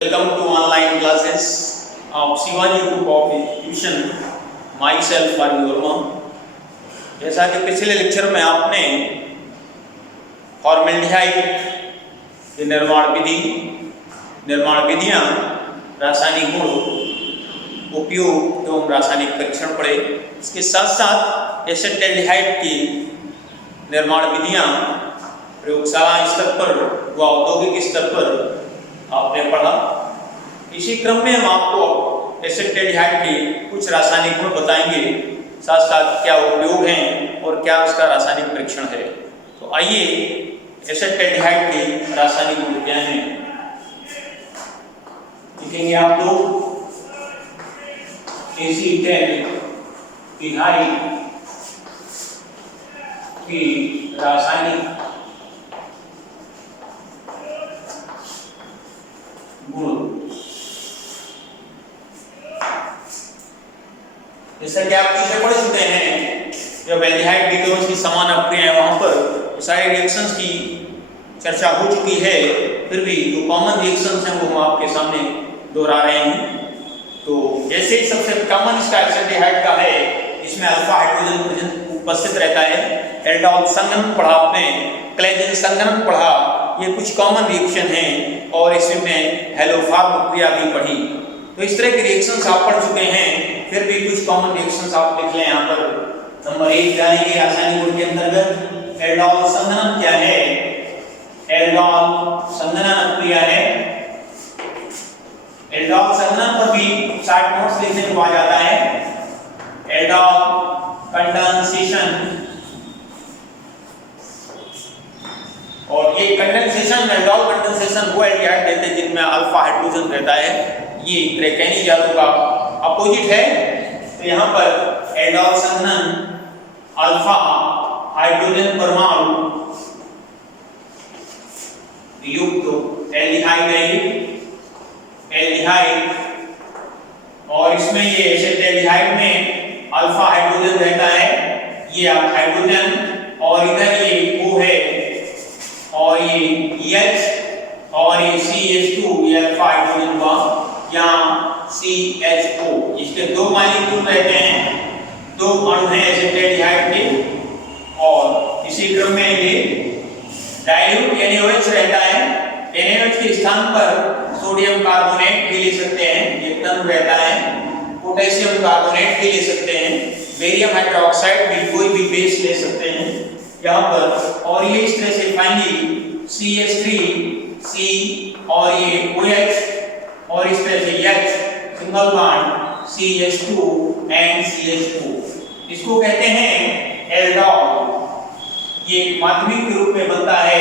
Welcome to online classes of Shivaji Group of Institution. Myself Arvind Verma. जैसा कि पिछले lecture में आपने फॉर्मेल्डिहाइड की निर्माण विधियाँ, रासायनिक गुण, उपयोग एवं रासायनिक परीक्षण पढ़े। इसके साथ साथ एसेटल्डिहाइड की निर्माण विधियाँ प्रयोगशाला स्तर पर व औद्योगिक स्तर पर आपने पढ़ा। इसी क्रम में हम आपको एसेटल्डिहाइड के कुछ रासायनिक गुण बताएंगे, साथ साथ क्या उपयोग हैं और क्या उसका रासायनिक परीक्षण है। तो आइए एसेटल्डिहाइड के रासायनिक गुण क्या हैं लिखेंगे आप लोग। एसेटल्डिहाइड की रासायनिक गुण, जैसा कि आप पीछे पढ़ चुके हैं, जब एल्डिहाइड कीटोन्स की समान अभिक्रियाएं वहां पर सारे रिएक्शंस की चर्चा हो चुकी है, फिर भी जो कॉमन रिएक्शंस हैं वो हम आपके सामने दोहरा रहे हैं। तो जैसे सबसे कॉमन इसका एसेटल्डिहाइड का है, इसमें अल्फा हाइड्रोजन उपस्थित रहता है। एल्डोल संघनन पढ़ा आपने, क्लेजेन संघनन पढ़ा, ये कुछ कॉमन रिएक्शन हैं और इसमें हेलोफार्म क्रिया भी पढ़ी। तो इस तरह के रिएक्शंस आप पढ़ चुके हैं, फिर भी कुछ कॉमन रिएक्शंस आप लिख लें यहाँ पर। नंबर 1 जानेंगे रासायनिक गुण के अंतर्गत एल्डोल संघनन क्या है। एल्डोल संघनन क्रिया है। एल्डोल संघनन पर भी शॉर्ट नोट्स लिखने को आ जाता है। एल्डोल कंडेंसेशन, और ये कंडेंसेशन, एल्डोल कंडेंसेशन वो एल्डिहाइड देते हैं जिनमें अल्फा हाइड्रोजन रहता है। ये ट्रैकेनी जादू का अपोजिट है। तो यहाँ पर एल्डोल संघनन अल्फा हाइड्रोजन परमाणु युक्त एल्डिहाइड है, एल्डिहाइड। और इसमें ये एसेटल्डिहाइड में अल्फा हाइड्रोजन रहता है, ये हाइड्रोजन, और इधर ये O है और ये H और ये CH2, ये अल्फा हाइड्रोजन हुआ, यहाँ CHO। इसके दो मॉलिक्यूल रहते हैं, दो अणु हैं एसेटल्डिहाइड के। और इसी क्रम में ये डाइल्यूट NaOH रहता है। NaOH के स्थान पर सोडियम कार्बोनेट भी ले सकते हैं, ये तनु रहता है। पोटेशियम कार्बोनेट भी ले सकते हैं, बेरियम हाइड्रोक्साइड भी, कोई भी बेस ले सकते हैं यहाँ पर। और ये इस तरह से फाइनली CH3 C और ये OH और इस तरह से H single bond CH2 and CH2, इसको कहते हैं एल्डोल। ये माध्यमिक के रूप में बनता है।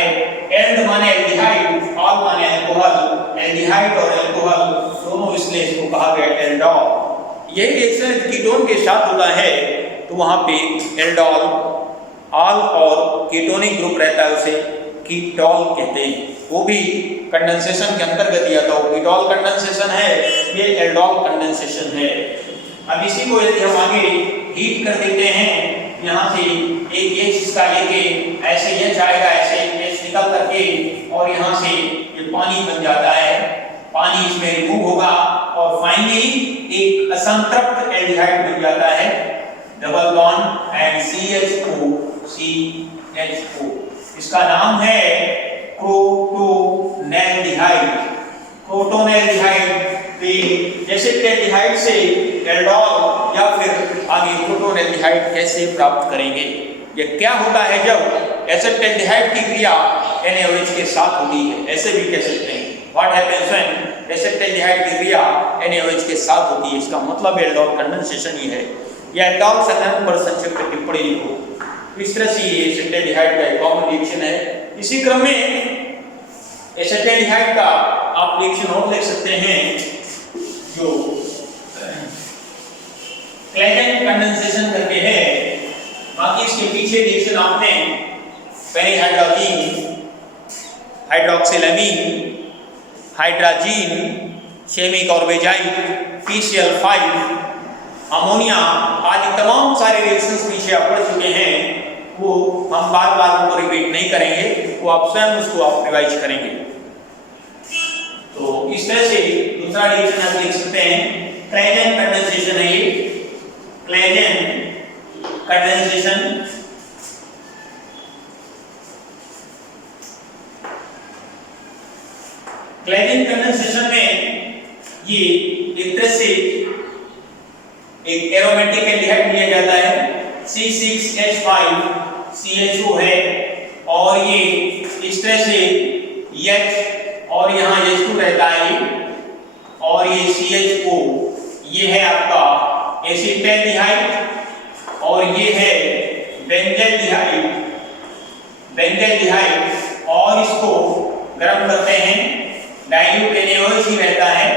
एल्ड माने एल्डिहाइड, ऑल माने अल्कोहल, एल्डिहाइड और अल्कोहल दोनों, इसलिए इसको कहा गया एल्डोल। यही रिएक्शन कीटोन के साथ होता है तो वहां पे एल्डोल ऑल और कीटोनिक ग्रुप रहता है, उसे कीटोल कहते हैं। वो भी कंडेंसेशन के अंतर्गत ही आता है। कीटोल कंडेंसेशन है, ये एल्डोल कंडेंसेशन है। अब इसी को यदि हम आगे हीट कर देते हैं, यहाँ से एक H इसका लेके ऐसे H आएगा, ऐसे H निकल करके और यहाँ से ये पानी बन जाता है। पानी इसमें रिमूव होगा और फाइनली एक असंतृप्त एल्डिहाइड बन जाता है, double bond and CH2 CH2। इसका नाम है क्रोटोनेल्डिहाइड। क्रोटोनेल्डिहाइड एसेटल्डिहाइड से एल्डोल या फिर आगे क्रोटोनेल्डिहाइड कैसे प्राप्त करेंगे। ये क्या होता है जब एसेटल्डिहाइड की क्रिया NaOH के साथ होती है, ऐसे भी कह सकते हैं। व्हाट हैपेंस व्हेन एसेटल्डिहाइड की क्रिया NaOH के साथ होती है, इसका मतलब एल्डोल कंडेंसेशन ही है। या एल्डोल संघनन पर संक्षिप्त टिप्पणी लिखो। इस तरह से ये एसेटल्डिहाइड का एक कॉमन रिएक्शन है। इसी क्रम में एसेटल्डिहाइड का आप रिएक्शन और देख सकते हैं, जो क्लेजेन कंडेंसेशन करके है। बाकी इसके पीछे रिएक्शन आपने पेनिहाइड्रोजीन, हाइड्रोक्सिलैमीन, हाइड्राजीन, सेमिक और बेजाइट, PCl5, अमोनिया आदि तमाम सारे रिएक्शंस पीछे आप पढ़ चुके हैं। वो हम बार बार उनको रिपीट नहीं करेंगे, वो आप स्वयं उसको आप रिवाइज करेंगे। तो इस तरह से दूसरा रिएक्शन आप लिख सकते हैं क्लेजन कंडेंसेशन है ये, क्लेजन कंडेंसेशन। क्लेजन कंडेंसेशन में ये एक तरह से एक एरोमेटिक एल्डिहाइड लिया जाता है, C6H5CHO है, और ये इस तरह से H और यहाँ H2 रहता है, और ये CHO, ये है आपका एसिटाल्डिहाइड, और ये है बेंजाल्डिहाइड, और इसको गर्म करते हैं, डाइल्यूट NaOH ही रहता है,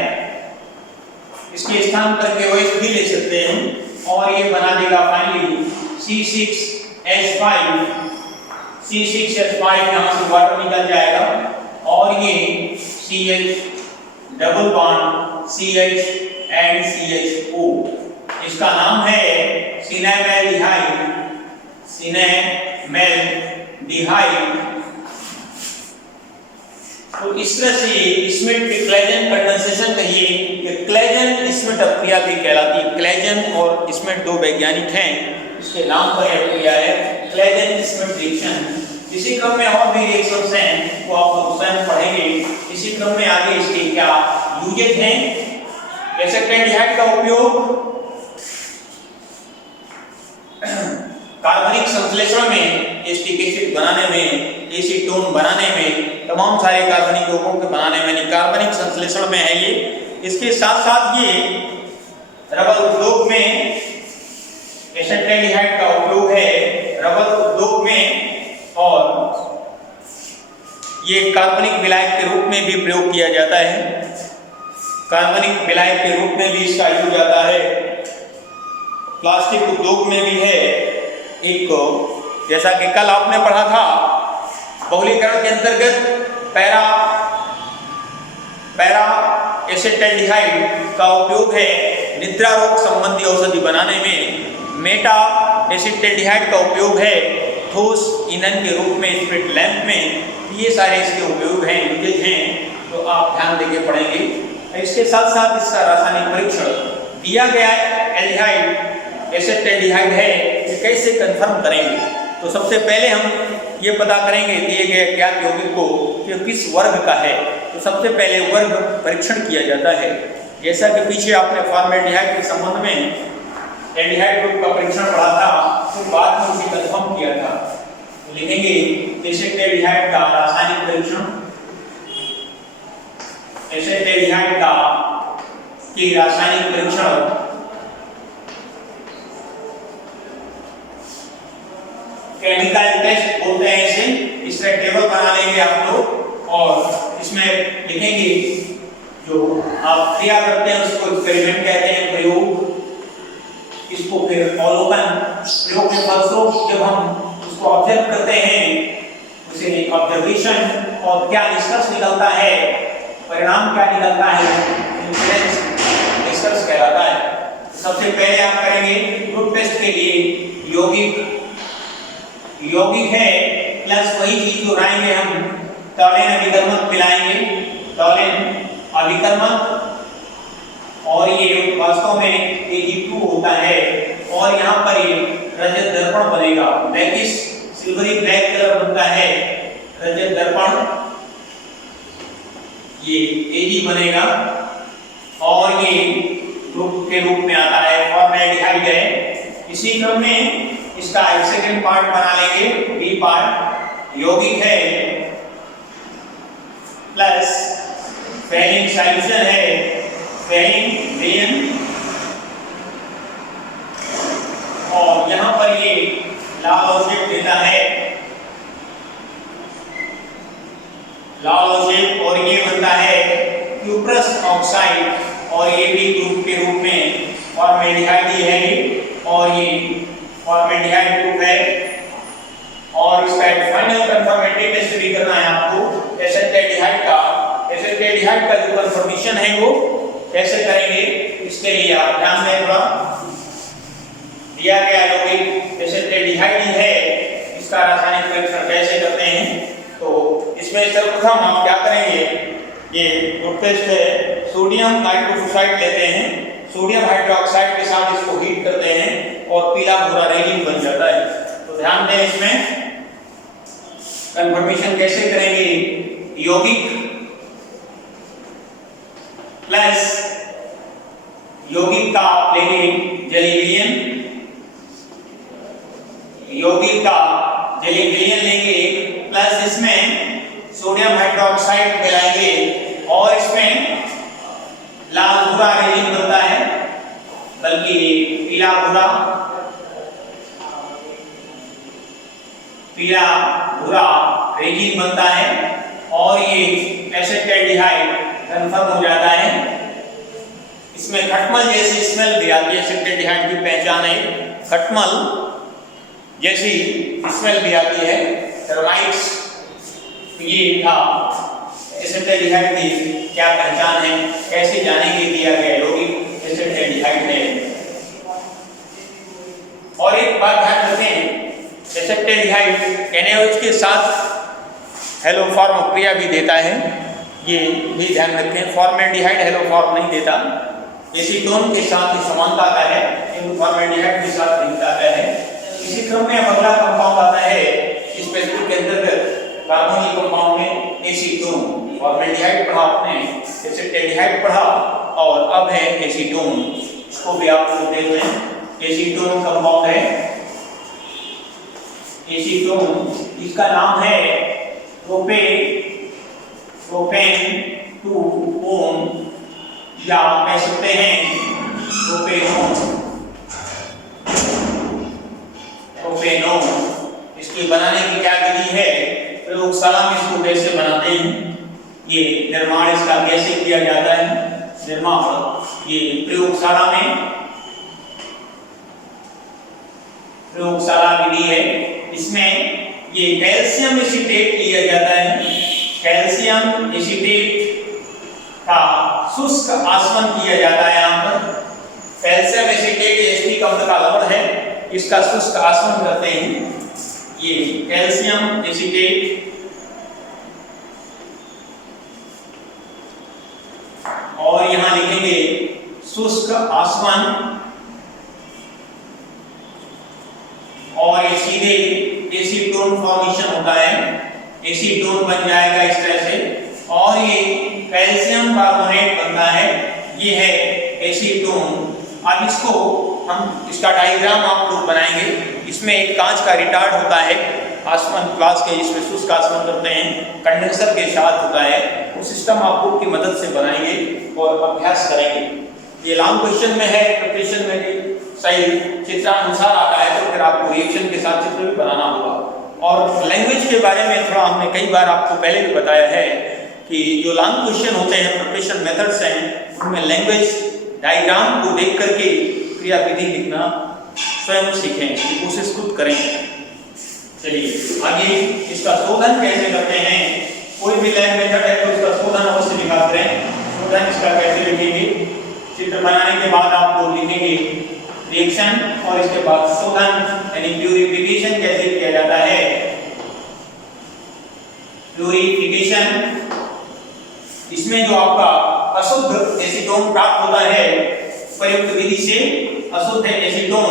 इसके स्थान पर KOH भी ले सकते हैं, और ये बना देगा फाइनली C6H5 यहाँ से वाटर निकल जाएगा, और ये CH double bond CH and CHO, इसका नाम है सिनेमैल्डिहाइड। तो इस तरह से इसमें क्लेजन कंडेंसेशन कहिए, क्लेजन इसमें प्रक्रिया भी कहलाती है। क्लेजन और इसमें दो वैज्ञानिक हैं, इसके नाम पर यह प्रक्रिया है क्लेजन इसमें रिएक्शन। इसी क्रम में और भी रिएक्शंस हैं, वो आप लोग स्वयं पढ़ेंगे। इसी क्रम में आगे इसके क्या यूजेज हैं। एसिटाल्डिहाइड का उपयोग कार्बनिक संश्लेषण में, एसिटिक एसिड बनाने में, एसीटोन बनाने में, तमाम सारे कार्बनिक यौगों के बनाने में, कार्बनिक संश्लेषण में है ये। इसके साथ साथ ये रबर उद्योग में एसिटाल्डिहाइड का उपयोग है, रबर उद्योग में, और ये कार्बनिक विलायक के रूप में भी प्रयोग किया जाता है, कार्बनिक विलायक के रूप में भी इसका यूज आता है। प्लास्टिक उद्योग में भी है एक, जैसा कि कल आपने पढ़ा था, बहुलीकरण के अंतर्गत पैरा एसिटाल्डिहाइड का उपयोग है निद्रा रोग संबंधी औषधि बनाने में, मेटा एसिटाल्डिहाइड का उपयोग है ठोस ईंधन के रूप में स्पिरिट लैंप में। ये सारे इसके उपयोग हैं, यूजेज हैं, तो आप ध्यान देके पढ़ेंगे। इसके साथ साथ इसका रासायनिक परीक्षण दिया गया एल्डिहाइड एसिटाल्डिहाइड है, ये कैसे कंफर्म करेंगे। तो सबसे पहले हम ये पता करेंगे दिए गए अज्ञात यौगिक को कि किस वर्ग का है। तो सबसे पहले वर्ग परीक्षण किया जाता है, जैसा कि पीछे आपने फॉर्मेल्डिहाइड के संबंध में एल्डिहाइड ग्रुप का परीक्षण पढ़ा था, तो बाद में उसे कंफर्म किया था। तो लिखेंगे एसिटाल्डिहाइड का रासायनिक परीक्षण, एसिटाल्डिहाइड का रासायनिक परीक्षण केमिकल टेस्ट बोलते हैं इसे। इस तरह टेबल बना लेंगे आप लोग, और इसमें लिखेंगे जो आप क्रिया करते हैं उसको एक्सपेरिमेंट कहते हैं, प्रयोग। इसको फिर अवलोकन, प्रयोग के फलस्वरूप जब हम उसको ऑब्जर्व करते हैं, उसे ऑब्जर्वेशन, और क्या निष्कर्ष निकलता है, परिणाम क्या निकलता है, निष्कर्ष कहलाता है। सबसे पहले आप करेंगे ग्रुप टेस्ट के लिए यौगिक है प्लस वही चीज दोहराएंगे हम, टॉलेन अभिकर्मक मिलाएंगे, टॉलेन अभिकर्मक, और ये वास्तव में Ag2 होता है, और यहाँ पर ये रजत दर्पण बनेगा, ब्लैकिश सिल्वरी ब्लैक कलर बनता है रजत दर्पण, ये Ag बनेगा, और ये ग्रुप के रूप में आता है फॉर्मेल्डिहाइड है। इसी क्रम में इसका एक सेकंड पार्ट बना लेंगे, बी पार्ट, यौगिक है प्लस फेरिन सॉल्यूशन है, फेरिन, और यहां पर ये लाल अवशेष देता है, लाल अवशेष, और ये बनता है क्यूप्रस ऑक्साइड, और ये भी ग्रुप के रूप में फॉर्मेल्डिहाइड है, और ये फॉर्मेल्डिहाइड ग्रुप है। और इसका एक फाइनल कंफर्मेटिव टेस्ट भी करना है आपको एसिटाल्डिहाइड का। एसिटाल्डिहाइड का जो कंफर्मेशन है वो कैसे करेंगे, इसके लिए आप ध्यान दें थोड़ा। दिया गया यौगिक एसिटाल्डिहाइड है, इसका रासायनिक परीक्षण कैसे करते हैं। तो इसमें सर्वप्रथम आप क्या करेंगे, ये ग्रुप टेस्ट है सोडियम नाइट्रोफोस्फाइड लेते हैं, सोडियम हाइड्रोक्साइड के साथ इसको हीट करते हैं और पीला भूरा रेगिन बन जाता है। तो ध्यान दें इसमें कन्फर्मेशन कैसे करेंगे, यौगिक प्लस यौगिक का लेंगे जली विलयन, यौगिक का जली विलयन लेंगे प्लस इसमें सोडियम हाइड्रोक्साइड मिलाएंगे और इसमें लाल भूरा रेगिन बनता है, बल्कि पीला भूरा रेगिन बनता है और ये एसिटाल्डिहाइड कन्फर्म हो जाता है। इसमें खटमल जैसी स्मेल भी आती है, एसिटाल्डिहाइड की पहचान है, खटमल जैसी स्मेल भी आती है, टर्माइट्स। ये था एसिटाल्डिहाइड की क्या पहचान है, कैसे जानेंगे दिया गया यौगिक एसिटाल्डिहाइड है। और एक बात ध्यान रखें, एसिटाल्डिहाइड NaOH के साथ हेलोफॉर्म क्रिया भी देता है, ये भी ध्यान रखें। फॉर्मेल्डिहाइड हेलोफॉर्म नहीं देता, एसीटोन के साथ ही समानता का है, किंतु फॉर्मेल्डिहाइड के साथ भिन्नता का है। इसी क्रम में अगला कंपाउंड आता है इस पेपर के अंतर्गत कार्बोनिल कंपाउंड में एसीटोन। फॉर्मेल्डिहाइड पढ़ा आपने, एसिटाल्डिहाइड पढ़ा और अब है एसीटोन, इसको भी आप लोग देख लें। एसीटोन कंपाउंड है, एसीटोन इसका नाम है प्रोपेन 2-ओन या कह सकते हैं प्रोपेनोन। इसके बनाने की क्या विधि है, प्रयोगशाला में इसको कैसे बनाते हैं, ये निर्माण इसका कैसे किया जाता है, निर्माण ये प्रयोगशाला विधि है। इसमें ये कैल्शियम एसीटेट लिया जाता है, कैल्शियम एसीटेट का शुष्क आसवन किया जाता है। यहाँ पर कैल्शियम एसीटेट एसिटिक अम्ल का लवण है, इसका शुष्क आसवन करते हैं। ये कैल्शियम एसीटेट और यहां लिखेंगे शुष्क आसवन, और ये सीधे एसीटोन फॉर्मेशन होता है, एसीटोन बन जाएगा इस तरह से और ये कैल्शियम कार्बोनेट बनता है, ये है एसीटोन। अब इसको हम इसका डायग्राम आप लोग बनाएंगे। इसमें एक कांच का रिटार्ड होता है आसवन क्लास के, जिसमें शुष्क आसवन करते हैं, कंडेंसर के साथ होता है। वो सिस्टम आप बुक की मदद से बनाएंगे और अभ्यास करेंगे। ये लॉन्ग क्वेश्चन में है, प्रिपरेशन में भी सही चित्रानुसार आता है, तो फिर आपको रिएक्शन के साथ चित्र भी बनाना होगा। और लैंग्वेज के बारे में थोड़ा हमने कई बार आपको पहले भी बताया है कि जो लॉन्ग क्वेश्चन होते हैं, प्रिपरेशन मेथड्स हैं, उनमें लैंग्वेज डायग्राम को देख करके क्रिया विधि लिखना स्वयं सीखें, इसकी कोशिश खुद करें। चलिए आगे इसका शोधन कैसे करते हैं, कोई भी लैंग मेथड है तो इसका शोधन अवश्य लिखा करें। शोधन इसका कैसे लिखेंगे, चित्र बनाने के बाद आप लोग लिखेंगे रिएक्शन और इसके बाद शोधन यानी प्यूरिफिकेशन कैसे किया जाता है। प्यूरिफिकेशन, इसमें जो आपका अशुद्ध एसीटोन प्राप्त होता है प्रयुक्त विधि से, अशुद्ध एसीटोन,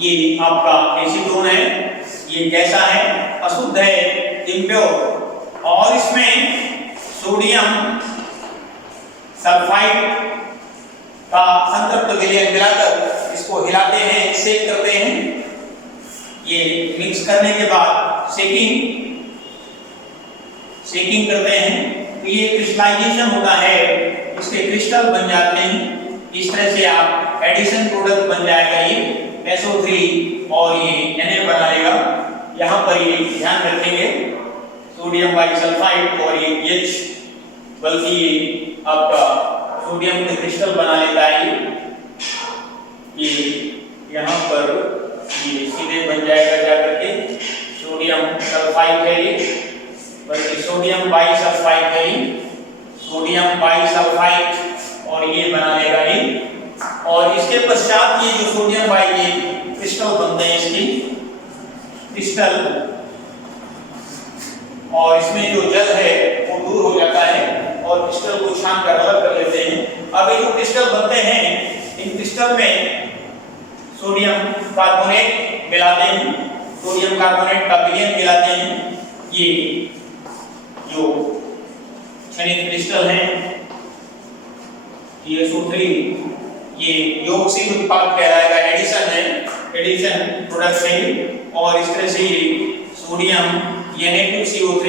ये आपका एसीटोन है, ये कैसा है, अशुद्ध है, इम्प्योर, और इसमें सोडियम सल्फाइड का संतृप्त विलयन मिलाकर इसको हिलाते हैं, शेक करते हैं। ये मिक्स करने के बाद शेकिंग करते हैं तो ये क्रिस्टलाइजेशन होता है, इसके क्रिस्टल बन जाते हैं। इस तरह से आप एडिशन प्रोडक्ट बन जाएगा, ये SO3 और ये Na बनाएगा। यहाँ पर ये ध्यान रखेंगे सोडियम बाइसल्फाइड और ये H, बल्कि ये आपका सोडियम के क्रिस्टल बना लेता है। ये यहाँ पर ये सीधे बन जाएगा जाकर के सोडियम सल्फाइड है, ये बल्कि सोडियम बाइसल्फाइड है, सोडियम बाइसल्फाइड और ये बना लेगा ये। और इसके पश्चात ये जो सोडियम बाई ये क्रिस्टल बनते हैं, इसकी क्रिस्टल, और इसमें जो जल है वो दूर हो जाता है और छान कर अलग कर लेते हैं। अब ये जो क्रिस्टल बनते हैं, इन क्रिस्टल में सोडियम कार्बोनेट मिलाते हैं, सोडियम कार्बोनेट का विलयन मिलाते हैं। ये जो क्षणिक क्रिस्टल हैं, ये SO3 ये योगशील उत्पाद कहलाएगा, एडिशन है, एडिशन प्रोडक्ट है। और इस तरह से सोडियम Na2CO3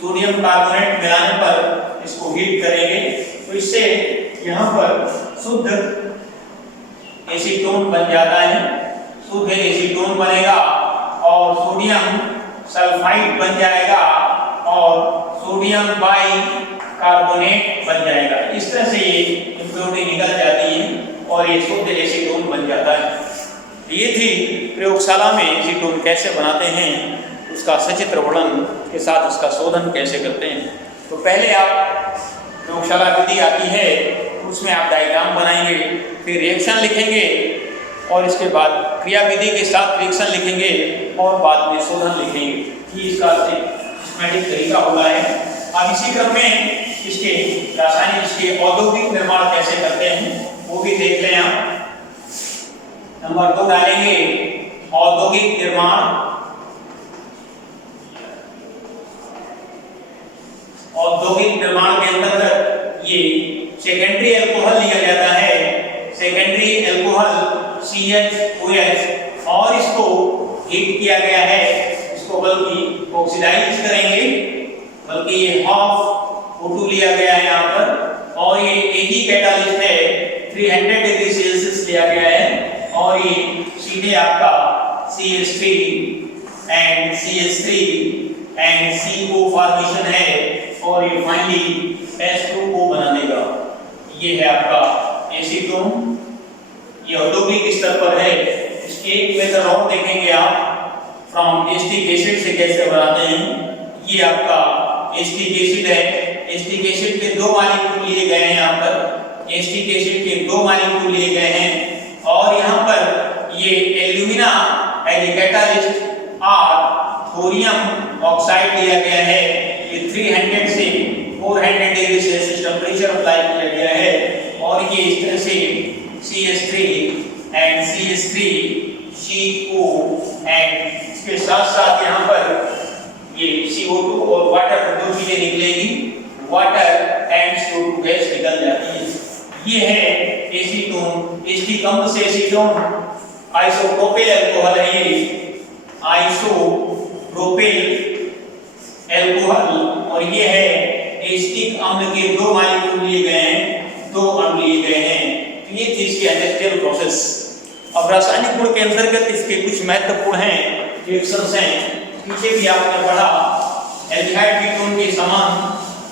सोडियम कार्बोनेट मिलाने पर इसको हीट करेंगे तो इससे यहाँ पर शुद्ध एसीटोन बन जाता है, शुद्ध एसीटोन बनेगा और सोडियम सल्फाइड बन जाएगा और सोडियम बाई कार्बोनेट बन जाएगा। इस तरह से ये इम्प्योरिटी निकल जाती है और ये शुद्ध एसीटोन बन जाता है। ये थी प्रयोगशाला में एसीटोन कैसे बनाते हैं, उसका सचित्र वर्णन के साथ उसका शोधन कैसे करते हैं। तो पहले आप प्रयोगशाला विधि आती है, उसमें आप डायग्राम बनाएंगे, फिर रिएक्शन लिखेंगे और इसके बाद क्रिया विधि के साथ रिएक्शन लिखेंगे और बाद में शोधन लिखेंगे। ये इसका सिस्टमैटिक तरीका होगा है। अब इसी क्रम में इसके रासायनिक, इसके औद्योगिक निर्माण कैसे करते हैं वो भी देख लें आप। नंबर 2 डालेंगे औद्योगिक निर्माण। औद्योगिक निर्माण के अंतर्गत ये सेकेंडरी अल्कोहल लिया जाता है, सेकेंडरी अल्कोहल CHOH, और इसको हीट किया गया है, इसको बल्कि ऑक्सीडाइज करेंगे, बल्कि ये हाफ O2 लिया गया है यहाँ पर और ये एक ही कैटालिस्ट है, 300 डिग्री सेल्सियस लिया गया है और ये सीधे आपका CH3 and CH3 and CO formation है और ये फाइनली H2O बना देगा। ये है आपका एसीटोन, ये औद्योगिक स्तर पर है। इसके एक मेथड और देखेंगे आप, फ्रॉम एसिटिक एसिड से कैसे बनाते हैं। ये आपका एसिटिक एसिड है, एसिटिक एसिड के 2 मॉलिक्यूल लिए गए हैं, यहाँ पर एसिटिक एसिड के 2 मॉलिक्यूल लिए गए हैं और यहाँ पर ये एल्यूमिना एज ए कैटालिस्ट और थोरियम ऑक्साइड लिया गया है। ये 300 से 400 डिग्री सेल्सियस टेम्परेचर अप्लाई किया गया है और ये इस तरह से CH3 and CH3 CO and इसके साथ साथ यहाँ पर ये CO2 और वाटर, 2 चीजें निकलेगी, वाटर एंड CO2 गैस निकल जाती है। ये है एसीटोन, एसिटिक अम्ल से एसीटोन, आइसोप्रोपिल अल्कोहल है ये, आइसोप्रोपिल अल्कोहल, और ये है एसिटिक अम्ल के 2 मॉलिक्यूल लिए गए हैं, 2 अणु लिए गए हैं। तो ये थी इसकी इंडस्ट्रियल प्रोसेस। अब रासायनिक गुण के अंतर्गत इसके कुछ महत्वपूर्ण हैं रिएक्शंस हैं, पीछे भी आपने पढ़ा। एल्डिहाइड कीटोन के समान,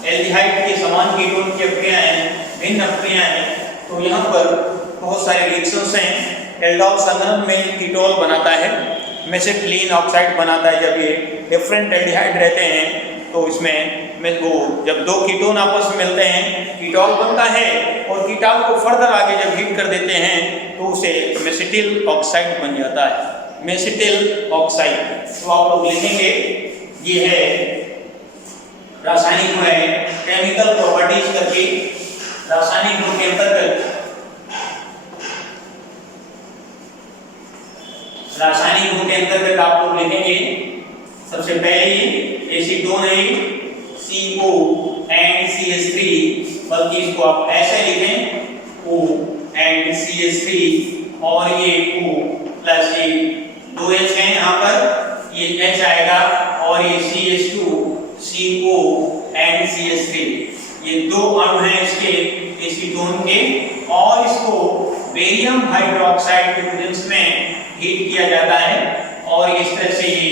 एल्डिहाइड के समान कीटोन की अभिक्रियाएं, भिन्न अभिक्रियाएं, तो यहाँ पर बहुत सारे रिएक्शंस हैं। एल्डोल संघनन में कीटोल बनाता है, मेसेटिलीन ऑक्साइड बनाता है। जब ये डिफरेंट एल्डिहाइड रहते हैं तो इसमें वो जब 2 कीटोन आपस में मिलते हैं कीटोल बनता है और कीटोल को फर्दर आगे जब हीट कर देते हैं तो उसे मेसेटिल ऑक्साइड बन जाता है, मेसेटिल ऑक्साइड। तो आप लोग लिखेंगे, ये है रासायनिक गुण है, केमिकल प्रॉपर्टीज करके रासायनिक गुण के अंतर्गत रासायनिक गुण के अंतर्गत आप लोग लिखेंगे सबसे पहले एसीटोन है CO एंड CH3, बल्कि इसको आप ऐसे लिखें O एंड CH3 और ये O प्लस ये 2H है यहाँ पर, ये H आएगा और ये CH2 CO एंड CH3, ये 2 अणु हैं इसके एसीटोन के और इसको बेरियम हाइड्रोक्साइड के प्रेजेंस में हीट किया जाता है और इस तरह से ये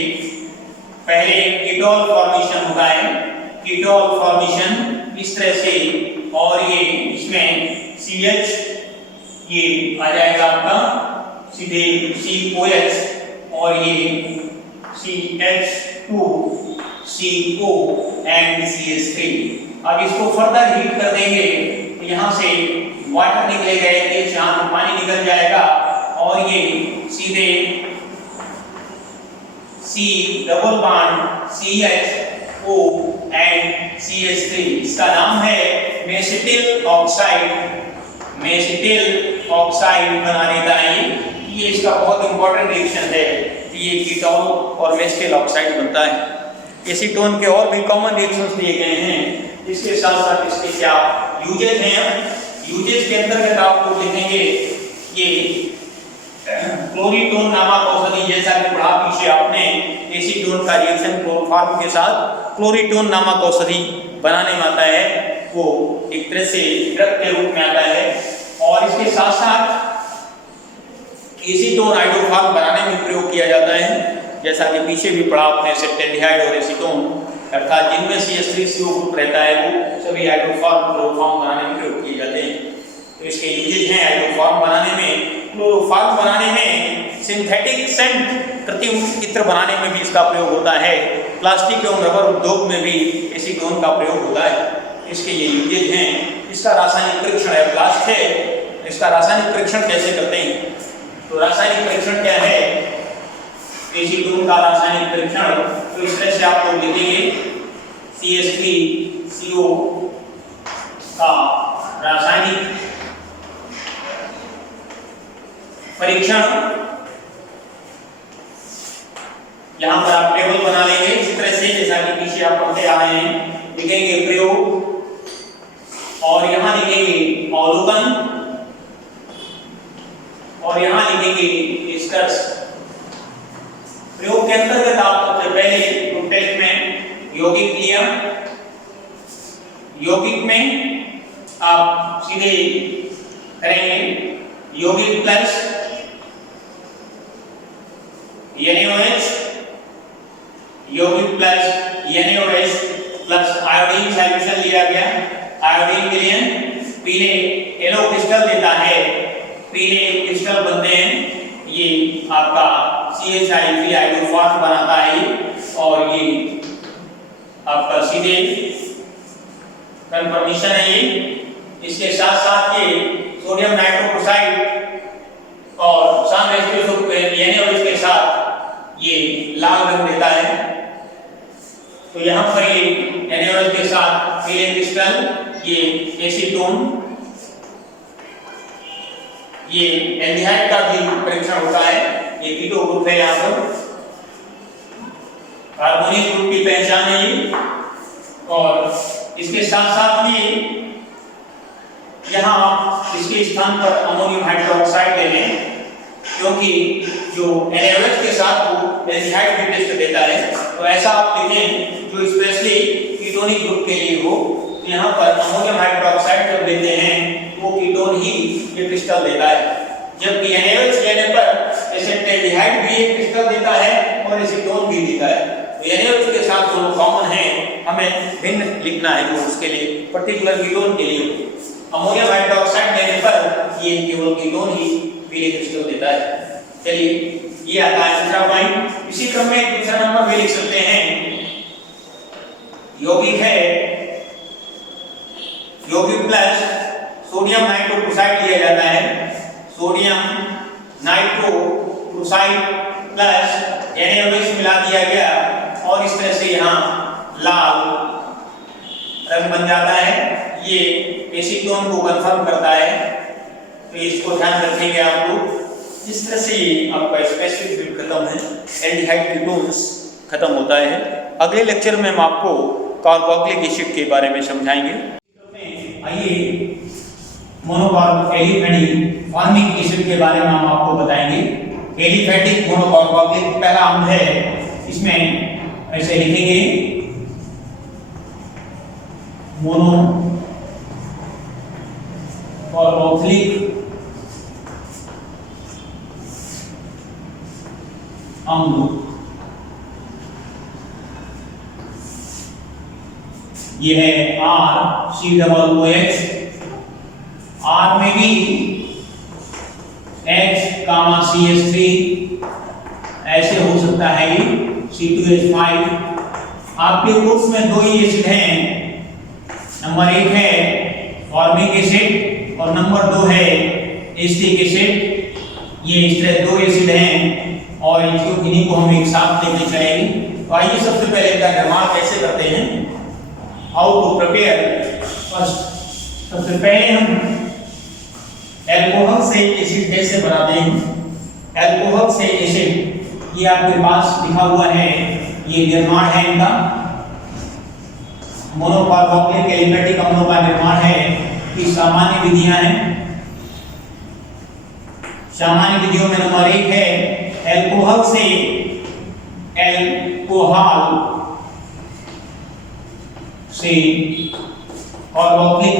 पहले कीटोल फॉर्मेशन होता है, कीटोल फॉर्मेशन इस तरह से, और ये इसमें CH ये आ जाएगा आपका सीधे COH और ये CH2 CO एंड CH3। अब इसको फर्दर हीट कर देंगे तो यहाँ से वाटर निकलेगा, यहाँ से पानी निकल जाएगा और ये सीधे C double bond CHO and CH3, इसका नाम है मेसिटिल ऑक्साइड बना देता है। ये इसका बहुत इंपॉर्टेंट रिएक्शन है कि ये कीटोन और मेसिटिल ऑक्साइड बनता है। एसीटोन के और भी कॉमन रिएक्शंस दिए गए हैं। इसके साथ साथ इसके क्या यूजेज हैं। यूजेज के अंतर्गत आप लोग लिखेंगे ये क्लोरीटोन नामक औषधि, जैसा कि पढ़ा पीछे आपने, एसीटोन का रिएक्शन क्लोरोफॉर्म के साथ क्लोरीटोन नामक औषधि बनाने में आता है, वो एक तरह से ड्रग के रूप में आता है। और इसके साथ साथ एसीटोन हाइड्रोफॉर्म बनाने में प्रयोग किया जाता है, जैसा कि पीछे भी पढ़ा आपने, सेप्टेल्डिहाइड और एसीटोन, अर्थात जिनमें CH3CO ग्रुप रहता है वो सभी हाइड्रोफॉर्म क्लोरोफॉर्म बनाने में प्रयोग किए जाते हैं। तो इसके यूजेज हैं हाइड्रोफॉर्म बनाने में, क्लोरोफॉर्म बनाने में, सिंथेटिक सेंट कृत्रिम इत्र बनाने में भी इसका प्रयोग होता है, प्लास्टिक एवं रबर उद्योग में भी एसीटोन का प्रयोग होता है। इसके ये यूजेज हैं। इसका रासायनिक परीक्षण है, ब्लास्ट है। इसका रासायनिक परीक्षण कैसे करते हैं? तो रासायनिक परीक्षण क्या है? एसीटोन का रासायनिक परीक्षण तो इस तरह से आप लोग लिखेंगे, CH3CO का रासायनिक परीक्षण। यहां पर आप टेबल बना लेंगे इस तरह से, जैसा कि पीछे आप पढ़ते आ रहे हैं। लिखेंगे प्रयोग और यहां लिखेंगे अवलोकन और यहां लिखेंगे निष्कर्ष। प्रयोग के अंतर्गत आप सबसे पहले टेस्ट में यौगिक लिया, यौगिक में आप सीधे करेंगे यौगिक प्लस NaOH, यौगिक plus NaOH plus iodine solution लिया गया। आयोडीन विलयन पीले येलो क्रिस्टल देता है, पीले क्रिस्टल बनते हैं। ये आपका CH3 हाइड्रोफॉर्म बनाता है और ये आपका सीधे कन्फर्मेशन है ये। इसके साथ साथ ये सोडियम नाइट्रोक्साइड और साम NaOH के साथ ये लाल रंग देता है। तो यहाँ पर ये NaOH के साथ पीले क्रिस्टल, ये एसीटोन, ये एल्डिहाइड का भी परीक्षण होता है। ये कीटो ग्रुप है, यहाँ पर कार्बोनिक ग्रुप की पहचान है ये। और इसके साथ साथ ये यहाँ आप इसके स्थान पर अमोनियम हाइड्रोक्साइड ले लें, क्योंकि जो NaOH के साथ वो एल्डिहाइड भी टेस्ट देता है। तो ऐसा आप लिखें जो स्पेशली कीटोनिक ग्रुप के लिए हो। यहाँ पर अमोनियम हाइड्रोक्साइड जब देते हैं वो कीटोन ही ये क्रिस्टल देता है, जबकि NaOH लेने पर एसिटाल्डिहाइड भी एक क्रिस्टल देता है और एसीटोन भी देता है। तो NaOH के साथ दोनों कॉमन है, हमें भिन्न लिखना है जो उसके लिए पर्टिकुलर कीटोन के लिए। अमोनियम हाइड्रोक्साइड लेने पर ये केवल कीटोन ही पीले क्रिस्टल देता है। चलिए ये आता है दूसरा पॉइंट। इसी क्रम में दूसरा नंबर भी लिख सकते हैं। यौगिक है, यौगिक प्लस सोडियम नाइट्रोक्साइड लिया जाता है। सोडियम नाइट्रोक्साइड प्लस NaOH मिला दिया गया और इस तरह से यहाँ लाल रंग बन जाता है। ये एसीटोन को कंफर्म करता है, तो इसको ध्यान रखेंगे आप लोग। इस तरह से आपका स्पेसिफिक ग्रुप खत्म है, एल्डिहाइड कीटोन्स खत्म होता है। अगले लेक्चर में हम आपको कार्बोक्सिलिक एसिड के बारे में समझाएंगे। आइए मोनोकार्ब एलिफेटिक फॉर्मिक एसिड के बारे में हम आपको बताएंगे। एलिफेटिक मोनोकार्बोक्सिलिक पहला अम्ल है, इसमें ऐसे लिखेंगे मोनो कार्बोक्सिलिक अम्ल। ये है RCOOH। R में भी H, CH3 ऐसे हो सकता है ये C2H5। आपके कोर्स में दो ही एसिड हैं, नंबर 1 है फॉर्मिक एसिड और नंबर 2 है एसिटिक एसिड। ये इस तरह दो एसिड हैं और इन्हीं को हम एक साथ लेके चलेंगे। तो आइए सबसे पहले इनका निर्माण कैसे करते हैं, हाउ टू प्रिपेयर फर्स्ट सबसे पहले हम अल्कोहल से एसिड कैसे बनाते हैं। अल्कोहल से एसिड, ये आपके पास लिखा हुआ है, ये निर्माण है इनका। मोनोकार्बोक्सिलिक एलिमेटिक अम्लों का निर्माण है कि सामान्य विधियां हैं। सामान्य विधियों में नंबर 1 है अल्कोहल से अल्कोहल से कार्बोक्सिलिक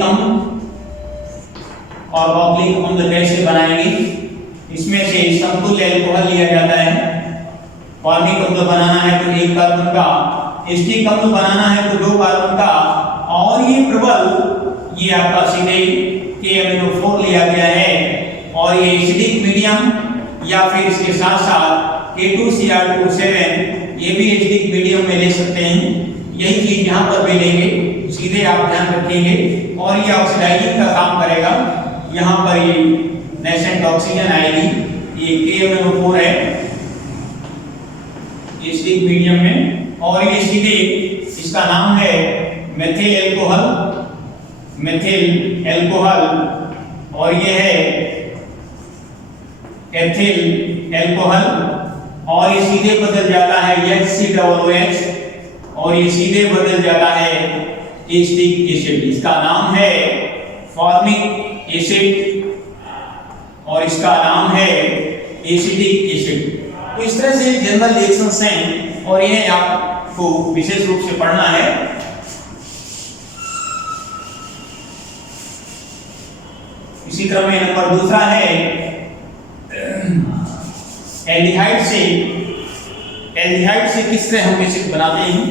अम्ल कैसे बनाएंगे। इसमें से समतुल्य अल्कोहल लिया जाता है। फॉर्मिक अम्ल बनाना है तो 1 कार्बन का, एसिटिक अम्ल बनाना है तो 2 कार्बन का, और ये प्रबल ये आपका सीधे KMnO4 लिया गया है। और ये एसिडिक मीडियम या फिर इसके साथ साथ K2Cr2O7 ये भी एसिडिक मीडियम में ले सकते हैं। यही चीज यहाँ पर भी लेंगे, सीधे आप ध्यान रखेंगे। और ये ऑक्सीडाइजिंग का काम करेगा। यहाँ पर ये नेसेंट ऑक्सीजन आएगी, ये KMnO4 है एसिडिक मीडियम में, और ये सीधे इसका नाम है मेथिल अल्कोहल, और ये है एथिल अल्कोहल, और ये सीधे बदल जाता है HCOOH, और ये सीधे बदल जाता है एसिटिक एसिड। इसका नाम है फॉर्मिक एसिड और इसका नाम है एसिटिक एसिड। तो इस तरह से जनरल रिएक्शंस हैं और ये आपको विशेष रूप से पढ़ना है। इसी क्रम में नंबर 2 है एल्डिहाइड से किस तरह हम एसिड बनाते हैं।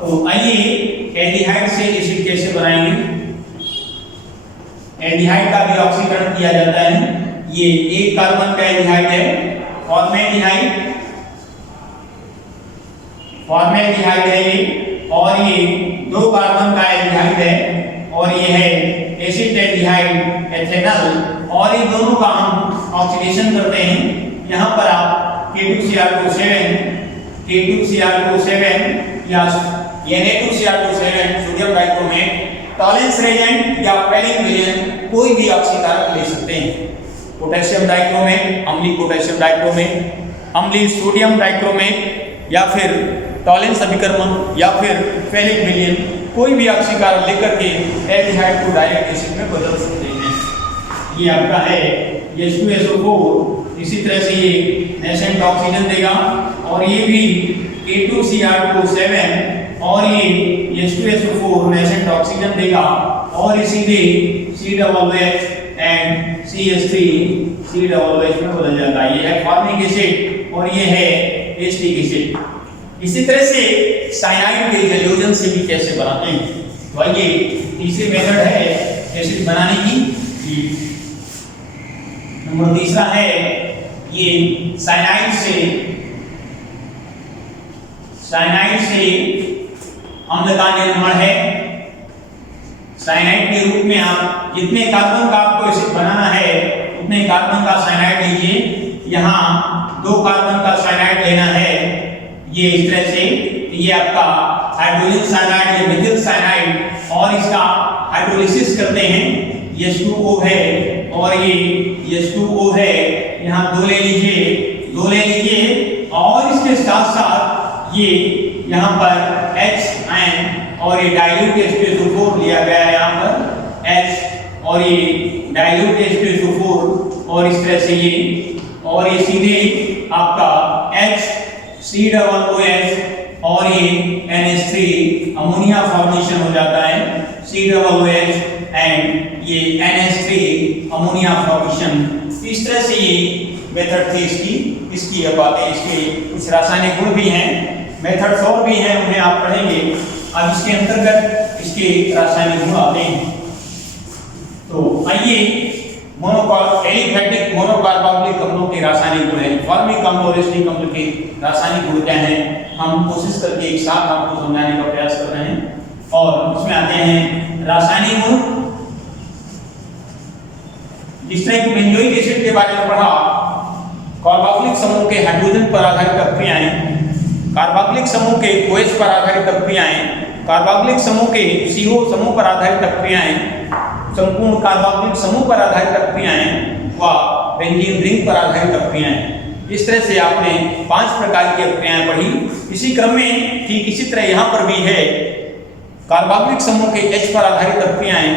तो आइए एल्डिहाइड से एसिड कैसे बनाएंगे। एल्डिहाइड का भी ऑक्सीकरण किया जाता है। ये 1 कार्बन का एल्डिहाइड है, फॉर्मेल्डिहाइड है ये, और ये 2 कार्बन का एल्डिहाइड है, और ये है एसिटेल्डिहाइड एथेनॉल, और ये दोनों का हम ऑक्सीडेशन करते हैं। यहाँ पर आप K2Cr2O7 या Na2Cr2O7 sodium dichromate, Tollens Regent या फैलिक विलयन कोई भी ऑक्सीकारक ले सकते हैं। पोटेशियम डाइक्रोमेट, अम्लीय पोटेशियम डाइक्रोमेट, अम्लीय सोडियम डाइक्रोमेट, या फिर टॉलेंस अभिकर्मक, या फिर फैलिक विलयन, कोई भी ऑक्सीकारक लेकर के एल्डिहाइड को डायरेक्ट एसिड में बदल सकते हैं। ये आपका है H2SO4। इसी तरह से ये नेसेंट ऑक्सीजन देगा, और ये भी K2Cr2O7, और ये H2SO4 नेसेंट ऑक्सीजन देगा, और इसी में COOH एंड CH3COOH में बदल जाता है। ये है फॉर्मिक एसिड और ये है एसिटिक एसिड। इसी तरह से साइनाइड के जलयोजन से भी कैसे बनाते हैं। तो ये तीसरी मेथड है एसिड बनाने की। नंबर 3 है ये साइनाइड से अम्ल का निर्माण है। साइनाइड के रूप में आप जितने कार्बन का आपको एसिड बनाना है उतने कार्बन का साइनाइड लीजिए। यहाँ 2 कार्बन का साइनाइड लेना है। ये इस तरह से ये आपका हाइड्रोजन साइनाइड या मिथिल साइनाइड, और इसका हाइड्रोलिसिस करते हैं। H2O है और ये H2O है, यहाँ 2 ले लीजिए, और इसके साथ साथ ये यहाँ पर H आयन और ये डाइल्यूट H2SO4 लिया गया है, यहाँ पर H और ये डाइल्यूट H2SO4, और इस तरह से ये, और ये सीधे आपका HCOOH और ये NH3 अमोनिया फॉर्मेशन हो जाता है। COOH एंड ये NH3 अमोनिया फॉर्मेशन। इस तरह से ये मेथड थी इसकी बातें, इसके कुछ रासायनिक गुण भी हैं, मेथड्स और भी हैं, उन्हें आप पढ़ेंगे। अब इसके अंतर्गत इसके रासायनिक गुण आते हैं। तो आइए एलिफैटिक मोनोकार्बोक्सिलिक अम्लों के रासायनिक गुण हैं। फॉर्मिक अम्ल और एसिटिक अम्ल के रासायनिक गुण क्या हैं, हम कोशिश करके एक साथ आपको समझाने का प्रयास कर रहे हैं। और उसमें आते हैं रासायनिक गुण। जिस तरह की बेंजोइक एसिड के बारे में पढ़ा, कार्बोक्सिलिक समूह के हाइड्रोजन पर आधारित प्रक्रियाएं, कार्बोक्सिलिक समूह के OH पर आधारित प्रक्रियाएं, कार्बोक्सिलिक समूह के CO समूह पर आधारित प्रक्रियाएं, संपूर्ण कार्बोक्सिलिक समूह पर आधारित अभिक्रियाएं व बेंजीन रिंग पर आधारित अभिक्रियाएं। इस तरह से आपने 5 प्रकार की अभिक्रियाएं पढ़ी। इसी क्रम में ठीक इसी तरह यहाँ पर भी है कार्बोक्सिलिक समूह के H पर आधारित अभिक्रियाएं,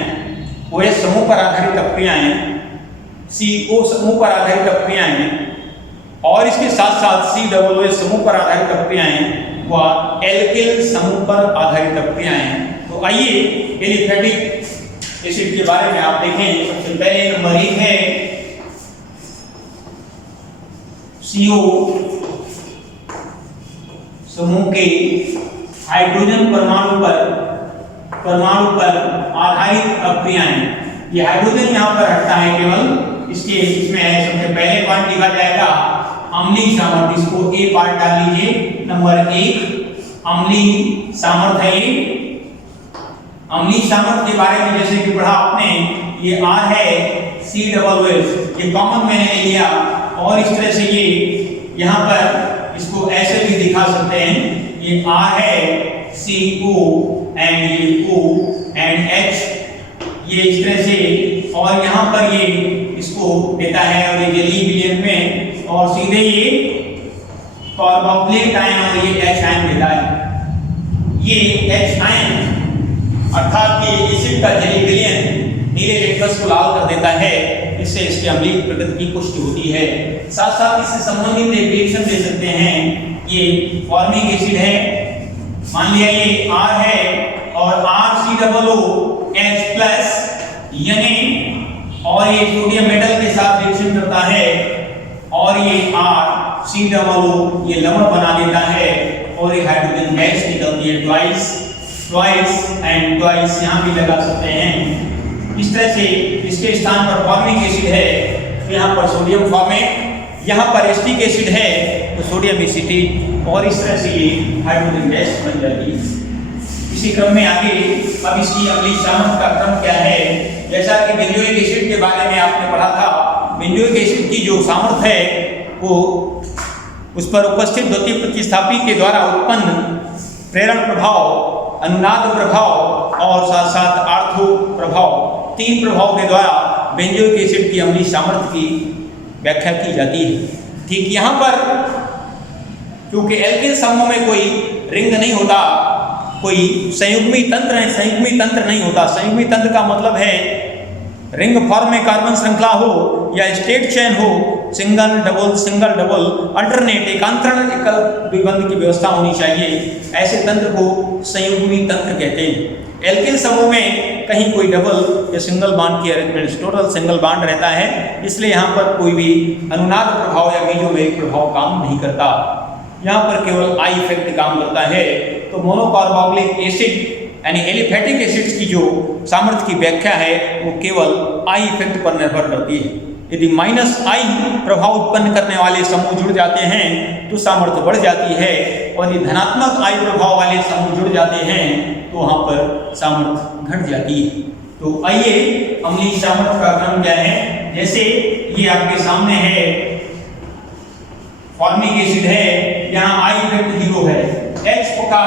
OH समूह पर आधारित अभिक्रियाएं, CO समूह पर आधारित अभिक्रियाएं और इसके साथ साथ COOH समूह पर आधारित अभिक्रियाएं व एल्किल समूह पर आधारित अभिक्रियाएं। तो आइए एलिफेटिक एसिड के बारे में आप देखें। सबसे पहले नंबर 1 है CO समूह के हाइड्रोजन परमाणु पर आधारित अभिक्रियाएं। ये हाइड्रोजन यहाँ पर हटता है केवल, इसमें है सबसे पहले पार्ट लिखा जाएगा अम्लीय सामर्थ्य। इसको A पार्ट डाल लीजिए। नंबर 1 अम्लीय सामर्थ्य है। अम्लीय सामर्थ्य के बारे में जैसे कि पढ़ा आपने, ये R है COOH, ये कॉमन मैंने ले लिया और इस तरह से ये यहाँ पर इसको ऐसे भी दिखा सकते हैं। ये R है CO एंड ये O एंड H, ये इस तरह से, और यहाँ पर ये इसको देता है और ये जलीय विलयन में और सीधे ये कार्बोक्सिलिक आयन और ये H आयन देता है। ये H आयन अर्थात ये एसिड का जलीय विलयन नीले लेटस को लाल कर देता है, इससे इसके अम्लीय प्रकृति की पुष्टि होती है। साथ साथ इससे संबंधित एक रिएक्शन दे सकते हैं। ये फॉर्मिक एसिड है, मान लिया ये R है और RCOOH+ यानी, और ये सोडियम मेटल के साथ रिएक्शन करता है और ये RCOO ये लवण बना देता है और ये हाइड्रोजन गैस निकलती है ट्वाइस एंड ट्वाइस, यहाँ भी लगा सकते हैं। इस तरह से इसके स्थान पर फॉर्मिक एसिड है, यहाँ पर सोडियम फॉर्मेट, यहाँ पर एसिटिक एसिड है तो सोडियम एसिटेट, और इस तरह से ये हाइड्रोजन गैस बन जाती है। इसी क्रम में आगे अब इसकी अम्लीय सामर्थ्य का क्रम क्या है। जैसा कि बेंजोइक एसिड के बारे में आपने पढ़ा था, बेंजोइक एसिड की जो सामर्थ्य है वो उस पर उपस्थित द्वितीय प्रतिस्थापी के द्वारा उत्पन्न प्रेरण प्रभाव, अनुनाद प्रभाव और साथ साथ आर्थो प्रभाव, 3 प्रभाव के द्वारा बेंजोइक एसिड की अम्लीय सामर्थ्य की व्याख्या की जाती है। ठीक यहाँ पर क्योंकि एल्किल समूह में कोई रिंग नहीं होता, कोई संयुग्मी तंत्र नहीं होता। संयुग्मी तंत्र का मतलब है रिंग फॉर्म में कार्बन श्रृंखला हो या स्टेट चेन हो, सिंगल डबल अल्टरनेट एकांतरण एकल द्विबंध की व्यवस्था होनी चाहिए। ऐसे तंत्र को संयुग्मी तंत्र कहते हैं। एल्किल समूह में कहीं कोई डबल या सिंगल बॉन्ड की अरेंजमेंट, टोटल सिंगल बॉन्ड रहता है, इसलिए यहाँ पर कोई भी अनुनाद प्रभाव या मेसोमेरिक प्रभाव काम नहीं करता। यहाँ पर केवल आई इफेक्ट काम करता है। तो मोनोकार्बोक्सिलिक एसिड यानी एलिफेटिक एसिड्स की जो सामर्थ्य की व्याख्या है वो केवल आई इफेक्ट पर निर्भर करती है। यदि -I प्रभाव उत्पन्न करने वाले समूह जुड़ जाते हैं तो सामर्थ्य बढ़ जाती है, और यदि धनात्मक I प्रभाव वाले समूह जुड़ जाते हैं तो वहाँ पर सामर्थ्य घट जाती है। तो आइए अम्लीय सामर्थ्य का क्रम क्या है। जैसे ये आपके सामने है, फॉर्मिक एसिड है, यहाँ I इफेक्ट 0 है, H का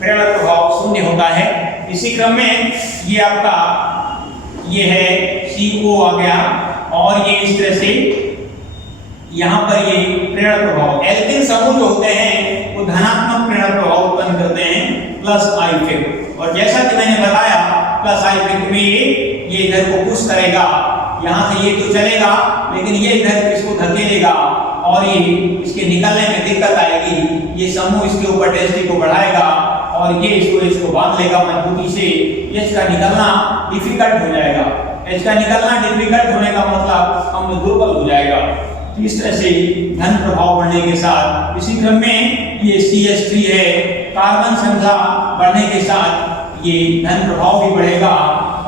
प्रेरण प्रभाव 0 होता है। इसी क्रम में ये आपका ये है CO आ गया, और ये इस तरह से यहाँ पर ये प्रेरण प्रभाव, एल्किल समूह जो होते हैं वो धनात्मक प्रेरण प्रभाव उत्पन्न करते हैं +I इफेक्ट। और जैसा कि मैंने बताया +I इफेक्ट में ये इधर को पुश करेगा, यहाँ से ये तो चलेगा लेकिन ये इधर इसको धकेलेगा और ये इसके निकलने में दिक्कत आएगी। ये समूह इसके ऊपर डेंसिटी को बढ़ाएगा और ये इसको बांध लेगा मजबूती से। H का निकलना डिफिकल्ट हो जाएगा। H का निकलना डिफिकल्ट होने का मतलब अम्ल दुर्बल हो जाएगा। तो इस तरह से धन प्रभाव बढ़ने के साथ, इसी क्रम में ये CH3 है, कार्बन श्रृंखला बढ़ने के साथ ये धन प्रभाव भी बढ़ेगा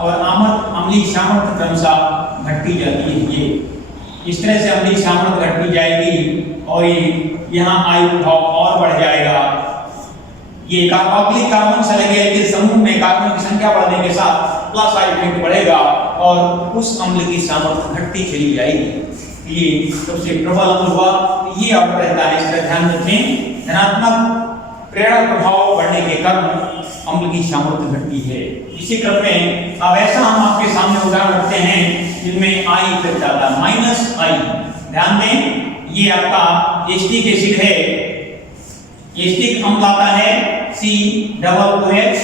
और अम्लीय सामर्थ्य क्रमशः घटती जाती है। ये इस तरह से अम्लीय सामर्थ्य घटती जाएगी और ये यहाँ I प्रभाव और बढ़ जाएगा। ये कार्बोक्सिलिक कार्बन से लगे एल्किल समूह में कार्बन की संख्या बढ़ने के साथ +I इफेक्ट बढ़ेगा और उस अम्ल की सामर्थ्य घटती चली जाएगी। ये सबसे प्रबल अम्ल हुआ, ये ऑर्डर रहता है, इसका ध्यान रखें। धनात्मक प्रेरक प्रभाव बढ़ने के कारण अम्ल की सामर्थ्य घटती है। इसी क्रम में अब ऐसा हम आपके सामने उदाहरण रखते हैं जिनमें आई इफेक्ट आता है, माइनस आई। ध्यान दें, ये आपका एसिटिक एसिड है, एसिटिक अम्ल आता है COOH,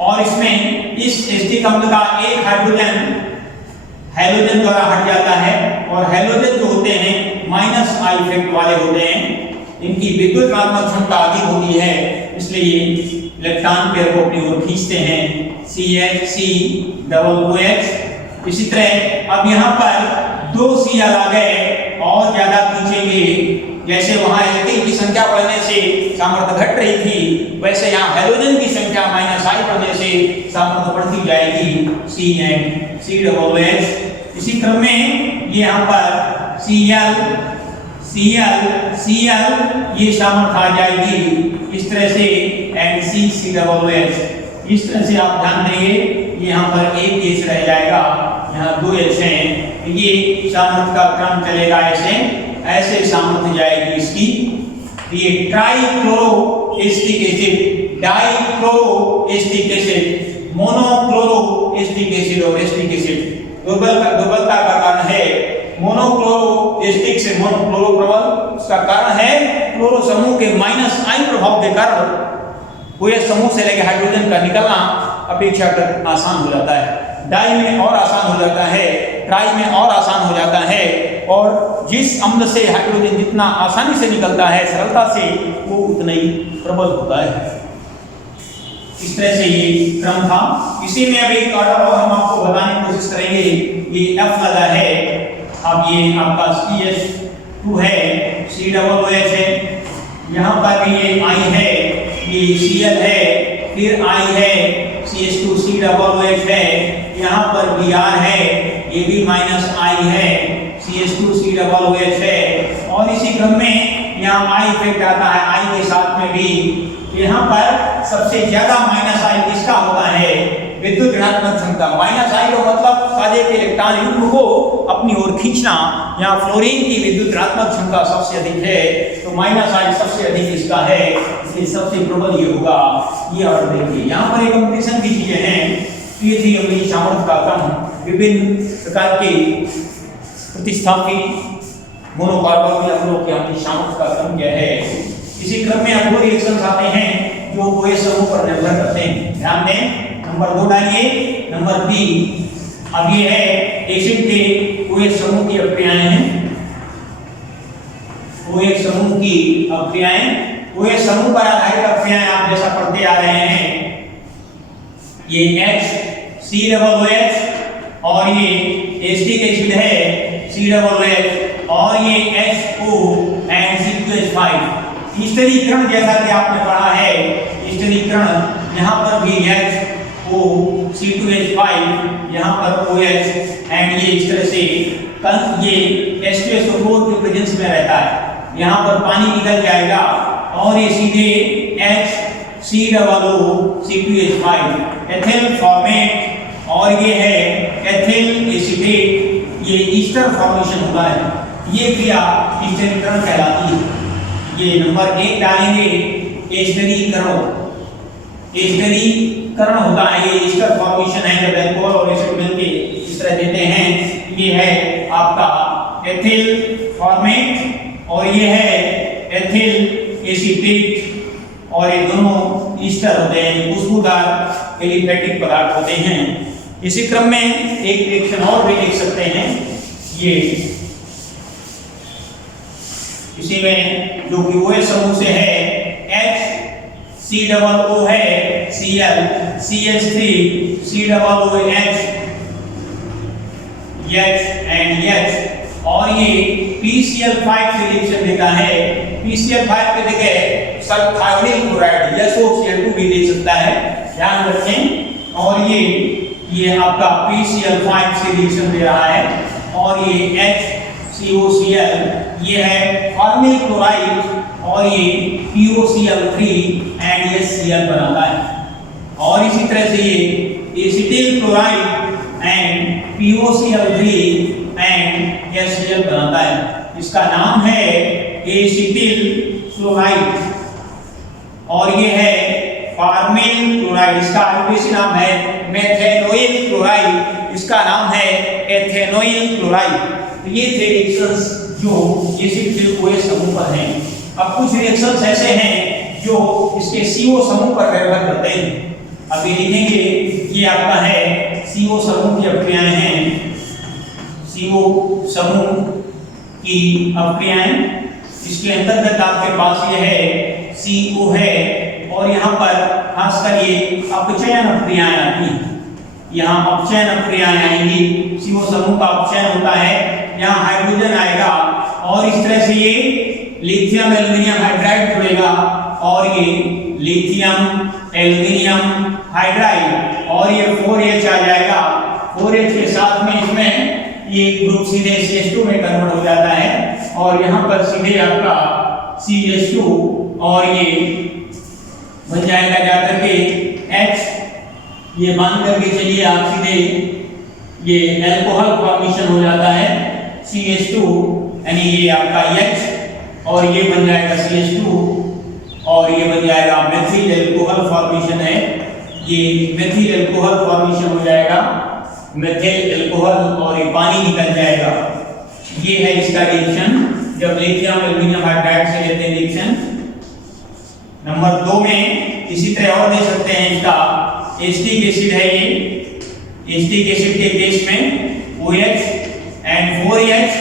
और इसमें इस एसिटिक अम्ल का एक हाइड्रोजन हैलोजन द्वारा हट जाता है, और हैलोजन जो होते हैं माइनस आई इफेक्ट वाले होते हैं, इनकी विद्युत ऋणात्मक क्षमता अधिक होती है, इसलिए इलेक्ट्रॉन पेयर को अपनी ओर खींचते हैं, CH2OH। इसी तरह अब यहाँ पर 2 Cl आ गए और ज्यादा खींचेंगे, जैसे वहां एल्केन की संख्या बढ़ने से सामर्थ्य घट रही थी, वैसे यहाँ हैलोजन की संख्या माइनस आई बढ़ने से सामर्थ्य बढ़ती जाएगी, CH2OH। इसी क्रम में ये यहाँ पर Cl ये सामर्थ्य आ जाएगी इस तरह से, एंड COOH। इस तरह से आप ध्यान देंगे, यहाँ पर एक H रह जाएगा, यहाँ 2 H हैं, ये सामर्थ्य का क्रम चलेगा ऐसे सामर्थ्य जाएगी इसकी। ये trichloro acetic acid, dichloro acetic acid, monochloro acetic acid और एसिटिक एसिड दुर्बलता का कारण है। मोनोक्लोरो एसिटिक से मोनोक्लोरो प्रबल, उसका कारण है क्लोरो समूह के माइनस आई प्रभाव के कारण पूरे समूह से लेकर हाइड्रोजन का निकलना अपेक्षाकृत आसान हो जाता है। डाई में और आसान हो जाता है, ट्राई में और आसान हो जाता है, और जिस अम्ल से हाइड्रोजन जितना आसानी से निकलता है सरलता से, वो उतना ही प्रबल होता है। इस तरह से ये क्रम था। इसी में अब एक ऑर्डर और हम आपको बताने की कोशिश करेंगे। ये F लगा है, अब ये आपका CH2 है, COOH है, यहाँ पर भी ये I है, ये Cl है, फिर I है, CH2 COOH है, यहाँ पर भी R है, ये भी माइनस I है, CH2 COOH है, और इसी क्रम में यहाँ I इफेक्ट आता है, I के साथ में भी। यहाँ पर सबसे ज्यादा माइनस आई किसका होता है, विद्युत ऋणात्मक क्षमता। माइनस आई का मतलब साझे के इलेक्ट्रॉन युग्म को अपनी ओर खींचना। यहाँ फ्लोरीन की विद्युत ऋणात्मक क्षमता सबसे अधिक है, तो माइनस आई सबसे अधिक इसका है, इसलिए सबसे प्रबल ये होगा। ये और देखिए यहाँ पर एक कंपटीशन की चीजें हैं, पीएचडी अम्लीय सामर्थ्य का क्रम, विभिन्न प्रकार के प्रतिस्थापी मोनोकार्बोनिल अम्लों के अम्लीय सामर्थ्य का क्रम क्या है। इसी क्रम में आपको रिएक्शंस आते हैं जो OH समूह पर निर्भर करते हैं। ध्यान दें, नंबर 2 डालिए, नंबर 3। अब ये है एसिड के OH समूह की अभिक्रियाएं हैं, OH समूह की अभिक्रियाएं, OH समूह पर आधारित अभिक्रियाएं आप जैसा पढ़ते आ रहे हैं। ये HCOOH और ये एसिटिक एसिड है COOH, और ये HO and C2H5। ईस्टरीकरण जैसा कि आपने पढ़ा है, ईस्टरीकरण यहाँ पर भी HO C2H5, यहाँ पर OH, एंड ये इस तरह से ये H2SO4 के प्रेजेंस में रहता है, यहाँ पर पानी निकल जाएगा और ये सीधे HCOO-C2H5 एथिल फॉर्मेट, और ये है एथिल एसीटेट, ये ईस्टर फॉर्मेशन होता है। ये क्रिया ईस्टरीकरण कहलाती है। ये नंबर 1 डालेंगे, एस्टरीकरण होता है, ये ईस्टर फॉर्मेशन है जब अल्कोहल और एसिड मिलके इस तरह देते हैं। ये है आपका एथिल फॉर्मेट और ये है एथिल एसीटेट, और ये दोनों ईस्टर होते हैं, खुशबूदार एलिफेटिक पदार्थ होते हैं। इसी क्रम में एक रिएक्शन और भी लिख सकते हैं, ये इसी में जो कि OH समूह से है, HCOO है, Cl CH3 COOH H and H, और ये PCl5 से रिएक्शन देता है। PCl5 के जगह सल्फाइल क्लोराइड SOCl2 भी दे सकता है, ध्यान रखें। और ये आपका PCl5 से रिएक्शन दे रहा है, और ये HCOCl ये है फॉर्मिल क्लोराइड, और ये POCl3 एंड HCl बनाता है। और इसी तरह से ये acetyl chloride and POCl3 and HCl बनाता है। इसका नाम है एसिटिल क्लोराइड, और ये है फॉर्मिल क्लोराइड। क्लोराइड, इसका आईयूपीएसी नाम है मेथेनोइल क्लोराइड, इसका नाम है एथेनोइल क्लोराइड। तो ये थे रिएक्शंस जो एसिड OH समूह पर हैं। अब कुछ रिएक्शंस ऐसे हैं जो इसके CO समूह पर निर्भर करते हैं। अभी लिखेंगे ये आपका है CO समूह की अभिक्रियाएं हैं, CO समूह की अभिक्रियाएं। इसके अंतर्गत आपके पास ये है CO है और यहाँ पर खासकर ये अपचयन अभिक्रियाएं आती हैं। यहाँ अपचयन अभिक्रियाएं आएंगी, CO समूह का अपचयन होता है, यहाँ हाइड्रोजन आएगा और इस तरह से ये लिथियम एल्युमिनियम हाइड्राइड जुड़ेगा और ये लिथियम एल्युमिनियम हाइड्राइड और ये 4H आ जाएगा। 4H के साथ में इसमें ये ग्रुप सीधे CH2 में कन्वर्ट हो जाता है और यहाँ पर सीधे आपका CH2 और ये बन जाएगा जाकर के H। ये मान करके चलिए आप सीधे ये अल्कोहल फॉर्मेशन हो जाता है CH2 यानी ये आपका H और ये बन जाएगा CH2 और ये बन जाएगा मेथिल अल्कोहल फॉर्मेशन है, ये मेथिल अल्कोहल फॉर्मेशन हो जाएगा, मेथिल अल्कोहल और ये पानी निकल जाएगा। ये है इसका रिएक्शन जब लिथियम एल्युमिनियम हाइड्राइड से लेते हैं रिएक्शन। नंबर 2 में इसी तरह और दे सकते हैं, इसका एसिटिक एसिड है, ये एसिटिक एसिड के केस में OH एंड 4H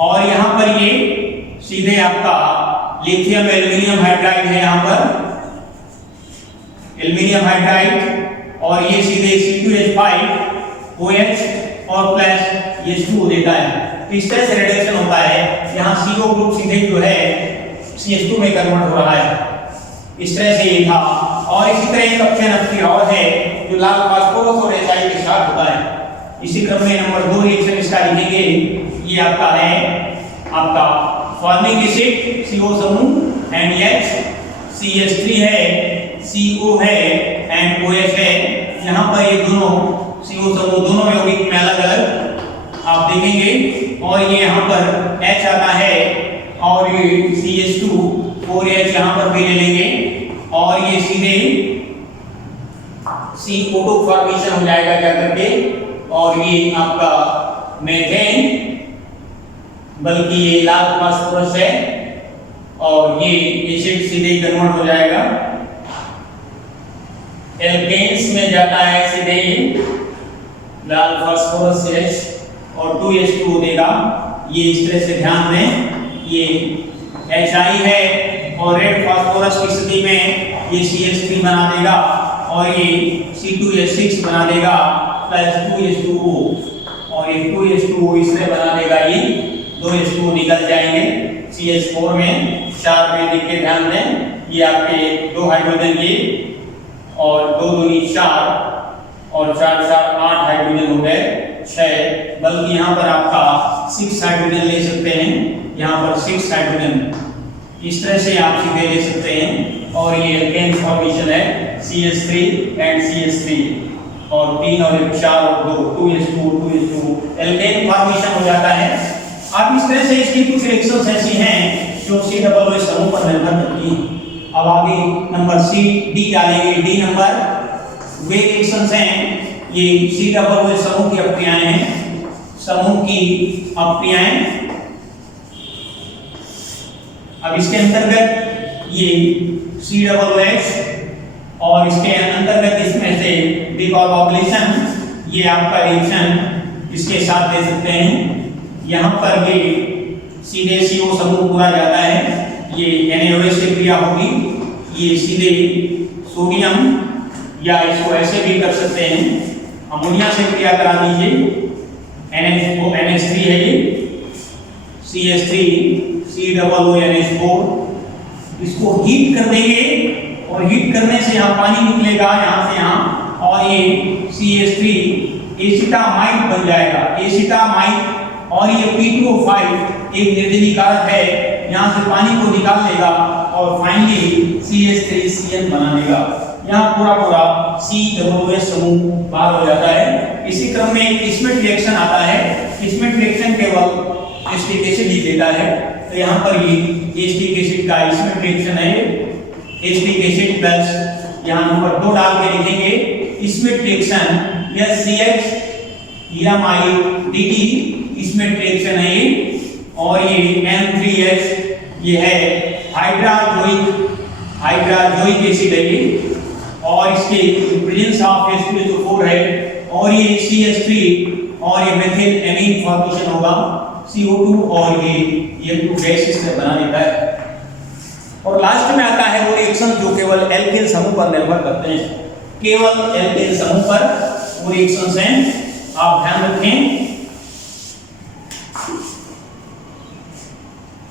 और यहाँ पर ये सीधे आपका लिथियम एल्युमिनियम हाइड्राइड है, यहाँ पर एल्युमिनियम हाइड्राइड और ये सीधे C2H5 OH और प्लस H2 देता है। तो इस तरह से रिडक्शन होता है, यहाँ CO ग्रुप सीधे जो है CH2 में कन्वर्ट हो रहा है। इस तरह से ये था और इसी तरह एक अपचयन अभिक्रिया और है जो लाल फास्फोरस और HI के साथ होता है। इसी क्रम में नंबर 2 रिएक्शन इसका लिखेंगे, ये आपका है आपका फॉर्मिक एसिड CO समूह एंड H, CH3 है, CO है एंड OH है। यहाँ पर ये दोनों CO समूह दोनों यौगिक में अलग अलग आप देखेंगे और ये यहाँ पर H आता है और ये CH2 4H यहाँ पर भी ले लेंगे और ये सीधे CO2 फॉर्मेशन हो जाएगा क्या करके और ये आपका मेथेन, बल्कि ये लाल फास्फोरस है और ये एसिड सीधे कन्वर्ट हो जाएगा, एल्केन्स में जाता है सीधे लाल फास्फोरस H और 2H2 देगा। ये इस तरह से ध्यान दें, ये HI है और रेड फास्फोरस की स्थिति में ये CH3 बना देगा और ये C2H6 बना देगा प्लस 2H2O और ये 2H2O इस तरह बना देगा, ये 2H2O निकल जाएंगे CH4 में 4 में लिख के ध्यान दें। ये आपके 2 हाइड्रोजन ये और 2 दूनी 4 और 4 4 8 हाइड्रोजन हो गए 6, बल्कि यहाँ पर आपका 6 हाइड्रोजन ले सकते हैं, यहाँ पर 6 हाइड्रोजन इस तरह से आप सीधे ले सकते हैं और ये एल्केन फॉर्मेशन है CH3 एंड CH3 और 3 और 1 4 और 2 2H2 एल्केन फॉर्मेशन हो जाता है। अब इस तरह से इसकी कुछ रिएक्शंस ऐसी हैं जो COOH समूह पर निर्भर करती हैं। अब आगे नंबर D डालेंगे। D नंबर वे रिएक्शंस हैं, ये COOH समूह की अभिक्रियाएं हैं, समूह की अभिक्रियाएं। अब इसके अंतर्गत ये COOH और इसके अंतर्गत इसमें से डिकार्बोक्सिलेशन, ये आपका रिएक्शन इसके साथ दे सकते हैं। यहाँ पर भी सीधे CO समूह पूरा जाता है, ये NaOH से क्रिया होगी, ये सीधे सोडियम या इसको ऐसे भी कर सकते हैं अमोनिया से क्रिया करा दीजिए, NH3 है ये CH3 COOH4, इसको हीट कर देंगे और हीट करने से यहाँ पानी निकलेगा यहाँ से यहाँ और ये CH3 एसिटामाइड बन जाएगा, एसिटामाइड और ये P2O5 एक निर्जलीय कारक है, यहाँ से पानी को निकाल लेगा और फाइनली CH3CN बना देगा। यहाँ पूरा COOH समूह बाहर हो जाता है। इसी क्रम में एक स्मिथ रिएक्शन आता है, स्मिथ रिएक्शन केवल एसिटिक एसिड ही देता है, तो यहाँ पर ये एसिटिक एसिड का स्मिथ रिएक्शन है, एसिटिक एसिड प्लस यहाँ नंबर 2 डाल के लिखेंगे। इसमें ट्रिएक्शन SCH हीरामाइड DT, इसमें ट्रिएक्शन है ये, और ये N3H ये है हाइड्राजोइक एसिड है ये, और इसके प्रेजेंस ऑफ H2SO4 है, और ये CH3 और ये मेथिल एमीन फॉर्मेशन होगा CO2, और ये M2 गैस इससे बना देता है। और लास्ट में आता है वो रिएक्शन जो केवल एल्केन समूह पर निर्भर करते हैं, केवल एल्केन समूह पर वो रिएक्शंस हैं, आप ध्यान रखें।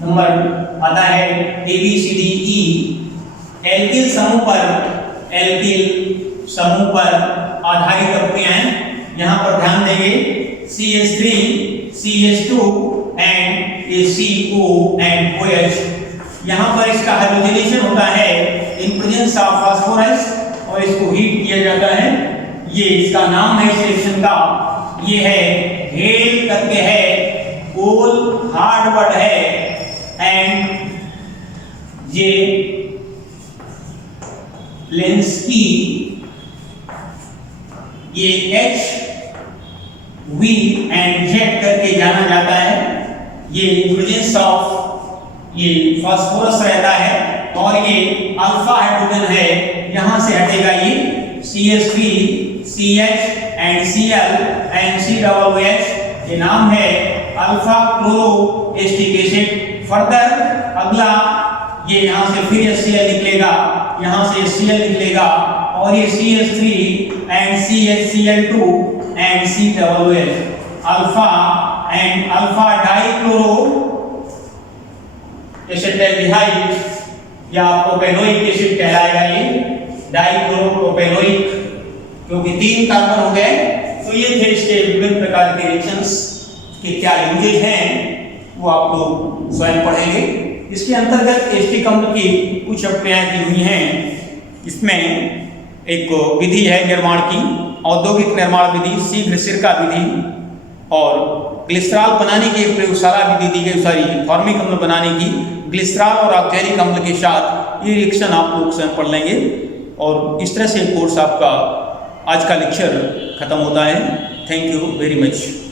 नंबर आता है ABCDE, एल्किल समूह पर आधारित अभिक्रियाएं हैं। यहां पर ध्यान देंगे CH3 CH2 and CO and OH, यहां पर इसका हाइड्रोजनेशन होता है इन प्रेजेंस ऑफ फास्फोरस, और इसको हीट किया जाता है। ये इसका नाम है इस रिएक्शन का, ये है हेल करके है, ओल हार्ड वर्ड है, एंड ये लेंस्की, ये HV एंड Z करके जाना जाता है। ये प्रेजेंस ऑफ ये फास्फोरस रहता है, और ये अल्फा हाइड्रोजन है, यहां से हटेगा ये CH3 CH and Cl and COOH, ये नाम है अल्फा क्लोरोएस्टिक एसिड। फर्दर अगला ये यहां से फिर HCl निकलेगा, यहां से HCl निकलेगा, और ये CH3 and CHCl2 and COOH, alpha and alpha dichloro acetaldehyde या प्रोपेनोइक एसिड कहलाएगा ये, डाइक्लोरोप्रोपेनोइक, क्योंकि 3 कार्बन हो गए। तो ये थे इसके विभिन्न प्रकार के रिएक्शंस के क्या यूजेज हैं, वो आप लोग स्वयं पढ़ेंगे। इसके अंतर्गत एसिटिक अम्ल की कुछ अभिक्रियाएं दी हुई हैं। इसमें एक विधि है निर्माण की, औद्योगिक निर्माण विधि, शीघ्र सिरका विधि, और ग्लिसरॉल बनाने की एक प्रयोगशाला विधि दी गई, फॉर्मिक अम्ल बनाने की ग्लिसरॉल और ऑक्जेलिक अम्ल के साथ ये रिएक्शन आप लोग स्वयं पढ़ लेंगे। और इस तरह से कोर्स आपका आज का लेक्चर खत्म होता है। Thank you very much.